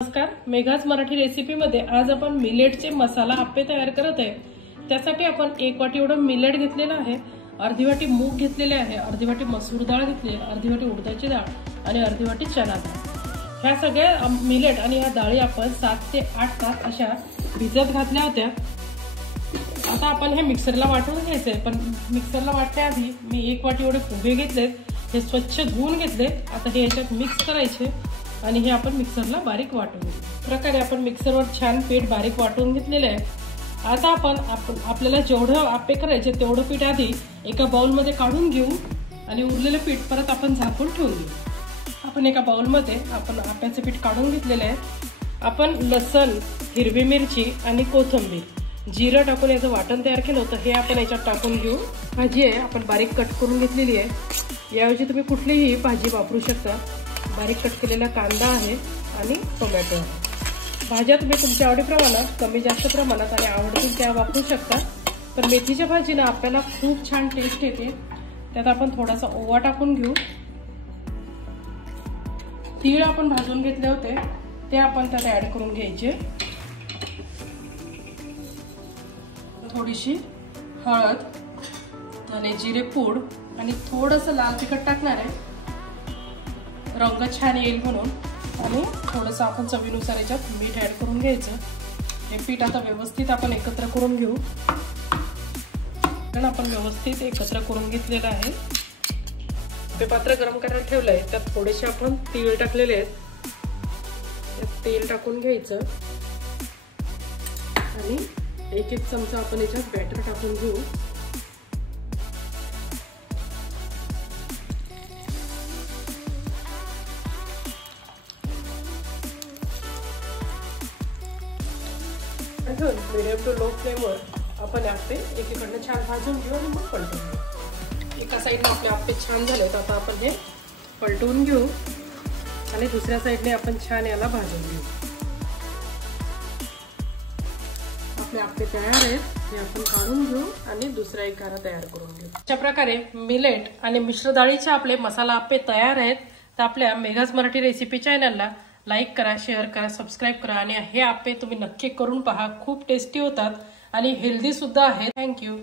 नमस्कार, मेघाज मराठी रेसिपीमध्ये आज आपण मिलेटचे मसाला आप्पे तयार करत आहे। त्यासाठी आपण 1 वाटी एवढं मिलेट घेतलेलं आहे, अर्धी वाटी मूग घेतलेले आहे, अर्धी वाटी मसूर डाळ घेतली आहे, अर्धी वाटी उडदाची डाळ आणि अर्धी वाटी चना डाळ। ह्या सगळ्या मिलेट आणि ह्या डाळी आपण 7 ते 8 तास अशा भिजत घातल्या होत्या। आता आपण हे मिक्सरला वाटून घ्यायचे, पण मिक्सरला वाटण्याआधी मी 1 वाटी एवढे पोहे घेतलेत, हे स्वच्छ धुवून घेतले। आता हे याच्यात मिक्स करायचे आणि हे आपण मिक्सरला बारीक वाटून घेऊ। प्रकारे आपण मिक्सरवर छान पीठ बारीक वाटून घेतलेले आहे। आता आपण आपल्याला जेवढं आप्पे करायचे तेवढं पीठ आधी एका बाउल मध्ये काढून घेऊ आणि उरलेलं पीठ परत आपण झाकून ठेवून घेऊ। आपण एका बाउल मध्ये आपण आप्याचे पीठ काढून घेतलेले आहे। आपण लसण, हिरवी मिरची आणि कोथिंबीर, जिरं टाकून याचं वाटण तयार केलं होतं, हे आपण याच्यात टाकून घेऊ। भाजी आहे आपण बारीक कट करून घेतलेली आहे। याऐवजी तुम्ही कुठलीही भाजी वापरू शकता। बारीक कट केलेला कांदा आहे आणि टोमॅटो आहे। भाज्या तुम्ही तुमच्या आवडीप्रमाणे कमी जास्त प्रमाणात आणि आवडतील त्या वापरू शकता। पण मेथीच्या भाजीला आपल्याला खूप छान टेस्ट येते। त्यात आपण थोडासा ओवा टाकून घेऊ। तीळ आपण भाजून घेतले होते ते आपण त्यात ऍड करून घ्यायचे। थोडीशी हळद, धने जिरे पूड आणि थोडंसं लाल तिखट टाकणार आहे, रंग छान येईल म्हणून। आणि थोडंसं आपण चवीनुसार याच्यात मीठ ऍड करून घ्यायचं। हे पीठ आता व्यवस्थित आपण एकत्र करून घेऊ। कारण आपण व्यवस्थित एकत्र करून घेतलेलं आहे। ते पात्र गरम करायला ठेवलंय, त्यात थोडेसे आपण तीळ टाकलेले आहेत, तेल टाकून घ्यायचं आणि 1 चमचा आपण याच्यात बॅटर टाकून घेऊ। मीडियम टू लो फ्लेमवर आपण आप्पे एकीकडनं छान भाजून घेऊ आणि मग पलटून घेऊ। एका साईडने आपले आप्पे छान झालेत, आता आपण हे पलटून घेऊ आणि दुसऱ्या साईडने आपण छान याला भाजून घेऊ। आपले आप्पे तयार आहेत, हे आपण काढून घेऊ आणि दुसरा एक गारा तयार करून घेऊ। अशा प्रकारे मिलेट आणि मिश्र डाळीचे आपले मसाला आप्पे तयार आहेत। तर आपल्या मेघाज मराठी रेसिपी चॅनलला लाईक करा, शेअर करा, सबस्क्राईब करा आणि हे आप्पे तुम्ही नक्की करून पहा। खूप टेस्टी होतात आणि हेल्दी सुद्धा आहेत। थँक्यू।